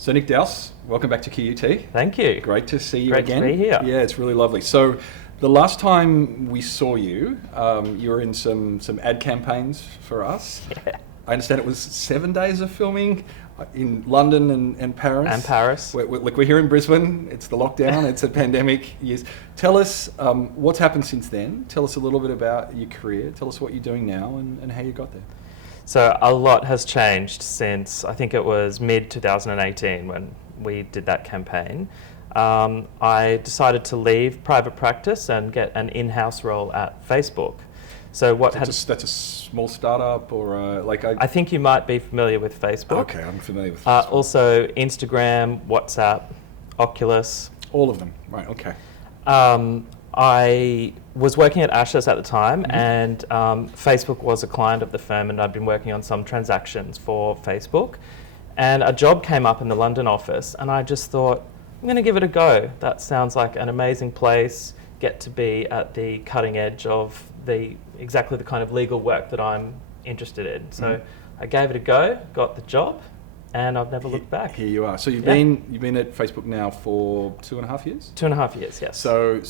So Nick Dowse, welcome back to QUT. Thank you. Great to see you Great again. to be here. Yeah, it's really lovely. So the last time we saw you, you were in some ad campaigns for us. Yeah. I understand it was 7 days of filming in London and Paris. And Paris. We're here in Brisbane. It's the lockdown. It's a pandemic years. Tell us what's happened since then. Tell us a little bit about your career. Tell us what you're doing now and how you got there. So a lot has changed since, I think it was mid-2018 when we did that campaign. I decided to leave private practice and get an in-house role at Facebook. So That's a small startup or I think you might be familiar with Facebook. Okay, I'm familiar with Facebook. Also Instagram, WhatsApp, Oculus. All of them, right, okay. I was working at Ashurst at the time, and Facebook was a client of the firm, and I'd been working on some transactions for Facebook. And a job came up in the London office, and I just thought, I'm going to give it a go. That sounds like an amazing place, get to be at the cutting edge of exactly the kind of legal work that I'm interested in. So I gave it a go, got the job, and I've never looked back. Here you are. So you've been at Facebook now for 2.5 years? 2.5 years, yes. So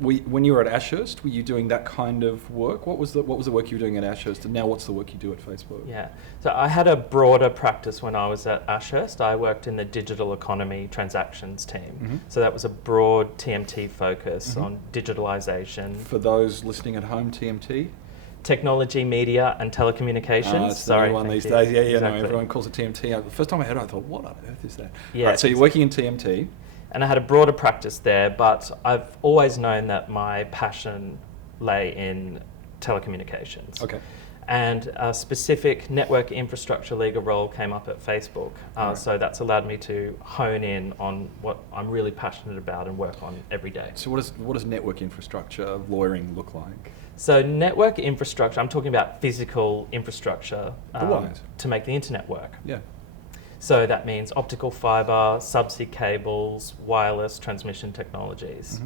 when you were at Ashurst, were you doing that kind of work? What was the work you were doing at Ashurst, and now what's the work you do at Facebook? Yeah, so I had a broader practice when I was at Ashurst. I worked in the digital economy transactions team. So that was a broad TMT focus on digitalization. For those listening at home, TMT? Technology, media, and telecommunications. It's the new one these days. Yeah, exactly. No, everyone calls it TMT. The first time I heard it, I thought, what on earth is that? Yeah, right, so you're working in TMT. And I had a broader practice there, but I've always known that my passion lay in telecommunications. Okay. And a specific network infrastructure legal role came up at Facebook. So that's allowed me to hone in on what I'm really passionate about and work on every day. So what does network infrastructure lawyering look like? So network infrastructure, I'm talking about physical infrastructure to make the internet work. Yeah. So that means optical fibre, subsea cables, wireless transmission technologies.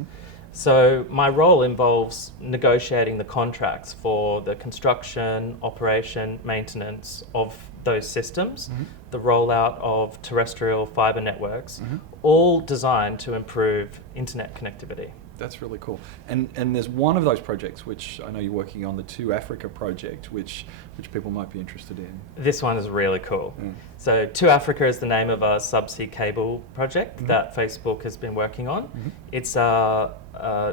So my role involves negotiating the contracts for the construction, operation, maintenance of those systems, the rollout of terrestrial fibre networks, all designed to improve internet connectivity. That's really cool. And there's one of those projects which I know you're working on, the 2Africa project, which people might be interested in. This one is really cool. So 2Africa is the name of a subsea cable project that Facebook has been working on. It's a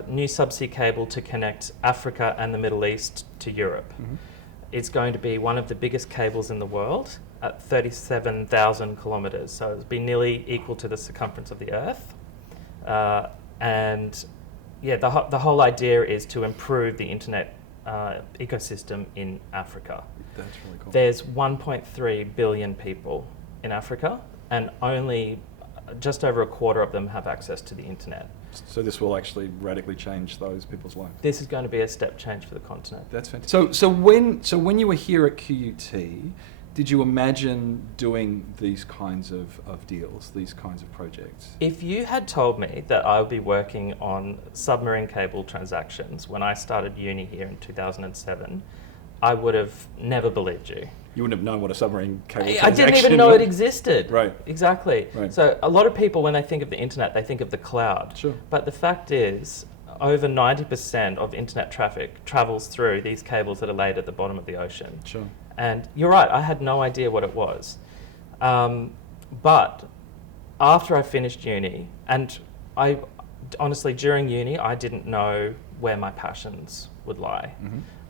new subsea cable to connect Africa and the Middle East to Europe. It's going to be one of the biggest cables in the world at 37,000 kilometres. So it'll be nearly equal to the circumference of the Earth. And yeah, the whole idea is to improve the internet ecosystem in Africa. That's really cool. There's 1.3 billion people in Africa, and only just over a quarter of them have access to the internet. So this will actually radically change those people's lives. This is going to be a step change for the continent. That's fantastic. So when you were here at QUT, did you imagine doing these kinds of deals, these kinds of projects? If you had told me that I would be working on submarine cable transactions when I started uni here in 2007, I would have never believed you. You wouldn't have known what a submarine cable transaction I didn't even know it existed. Right. Exactly. Right. So a lot of people, when they think of the internet, they think of the cloud. Sure. But the fact is, over 90% of internet traffic travels through these cables that are laid at the bottom of the ocean. Sure. And you're right, I had no idea what it was. But after I finished uni, and I honestly, during uni, I didn't know where my passions would lie.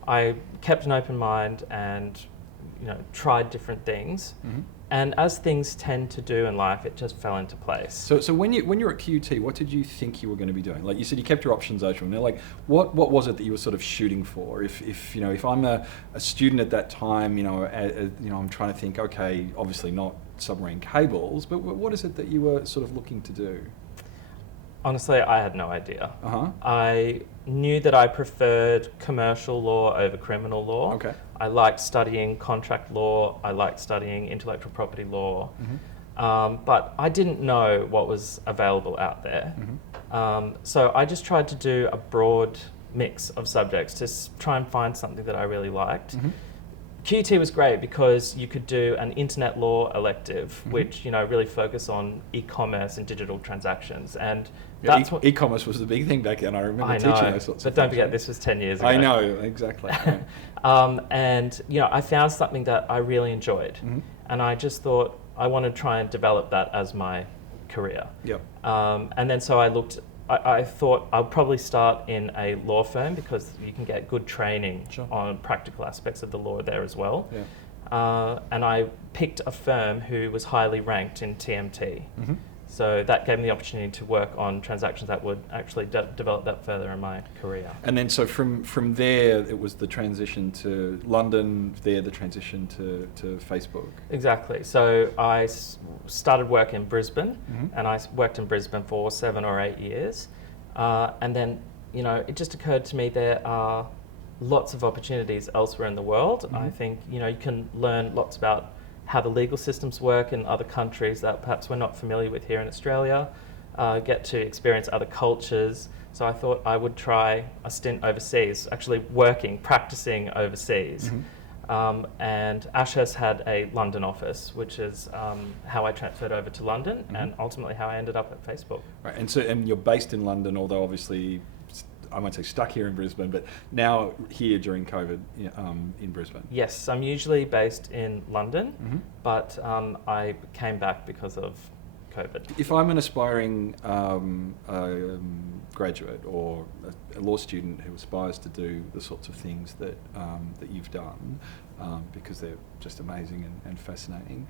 I kept an open mind and tried different things. And as things tend to do in life, it just fell into place. So when you're at QUT, what did you think you were going to be doing? Like you said, you kept your options open. Now, like what was it that you were sort of shooting for? If I'm a student at that time, I'm trying to think. Okay, obviously not submarine cables, but what is it that you were sort of looking to do? Honestly, I had no idea. I knew that I preferred commercial law over criminal law. Okay. I liked studying contract law. I liked studying intellectual property law. But I didn't know what was available out there. So I just tried to do a broad mix of subjects to try and find something that I really liked. QUT was great because you could do an internet law elective, which really focus on e-commerce and digital transactions, and that's what e-commerce was the big thing back then. I remember teaching those sorts of things. But don't forget, this was 10 years ago. I know, exactly. Right. And I found something that I really enjoyed, and I just thought I want to try and develop that as my career. Yep. And then so I thought I'll probably start in a law firm because you can get good training on practical aspects of the law there as well. Yeah. And I picked a firm who was highly ranked in TMT. So that gave me the opportunity to work on transactions that would actually develop that further in my career. And then so from there, it was the transition to London, the transition to Facebook. Exactly. So I started work in Brisbane, and I worked in Brisbane for 7 or 8 years. And then, it just occurred to me there are lots of opportunities elsewhere in the world. I think, you can learn lots about how the legal systems work in other countries that perhaps we're not familiar with here in Australia, get to experience other cultures. So I thought I would try a stint overseas, actually practicing overseas. And Ashurst had a London office, which is how I transferred over to London and ultimately how I ended up at Facebook. Right, and you're based in London, although obviously I won't say stuck here in Brisbane, but now here during COVID in Brisbane. Yes, I'm usually based in London, but I came back because of COVID. If I'm an aspiring graduate or a law student who aspires to do the sorts of things that you've done, because they're just amazing and fascinating,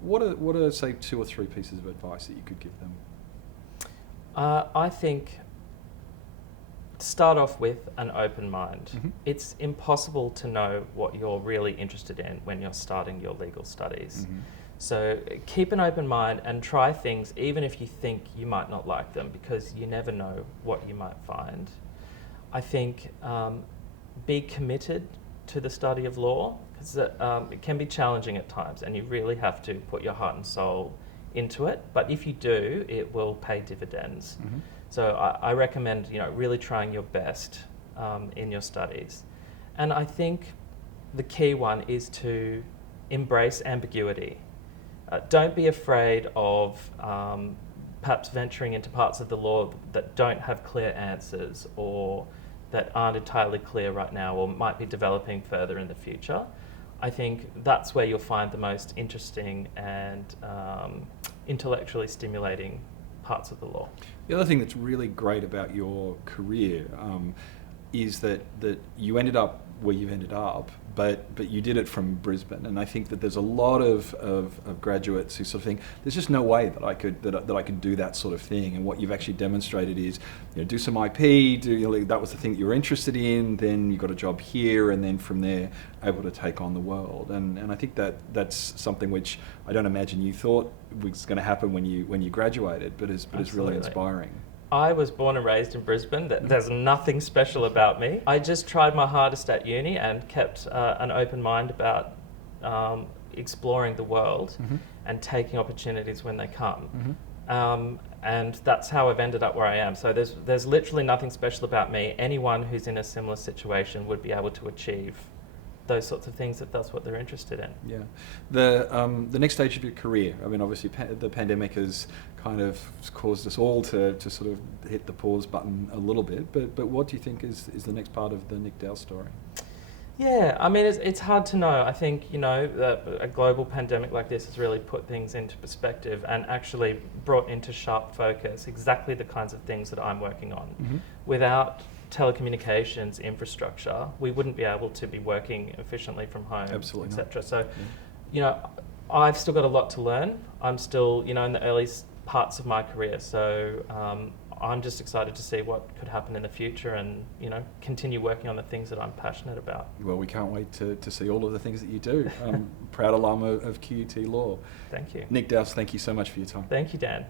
what are say 2 or 3 pieces of advice that you could give them? I think start off with an open mind. It's impossible to know what you're really interested in when you're starting your legal studies. So keep an open mind and try things even if you think you might not like them, because you never know what you might find. I think be committed to the study of law, because it can be challenging at times and you really have to put your heart and soul into it. But if you do, it will pay dividends. So I recommend, really trying your best in your studies. And I think the key one is to embrace ambiguity. Don't be afraid of perhaps venturing into parts of the law that don't have clear answers or that aren't entirely clear right now or might be developing further in the future. I think that's where you'll find the most interesting and intellectually stimulating parts of the law. The other thing that's really great about your career is that you ended up where you've ended up, but you did it from Brisbane, and I think that there's a lot of graduates who sort of think there's just no way that I could do that sort of thing. And what you've actually demonstrated is, do some IP, that was the thing that you were interested in, then you got a job here, and then from there able to take on the world. And I think that's something which I don't imagine you thought was going to happen when you graduated, but is really inspiring. I was born and raised in Brisbane. There's nothing special about me. I just tried my hardest at uni and kept an open mind about exploring the world and taking opportunities when they come. And that's how I've ended up where I am. So there's literally nothing special about me. Anyone who's in a similar situation would be able to achieve those sorts of things if that's what they're interested in. Yeah. The next stage of your career, I mean, obviously the pandemic has kind of caused us all to sort of hit the pause button a little bit, but what do you think is the next part of the Nick Dowse story? Yeah, I mean, it's hard to know. I think, a global pandemic like this has really put things into perspective and actually brought into sharp focus exactly the kinds of things that I'm working on. Without telecommunications infrastructure, we wouldn't be able to be working efficiently from home, etc. So, I've still got a lot to learn. I'm still, in the early parts of my career. So I'm just excited to see what could happen in the future and, continue working on the things that I'm passionate about. Well, we can't wait to see all of the things that you do. Proud alum of QUT Law. Thank you. Nick Dowse, thank you so much for your time. Thank you, Dan.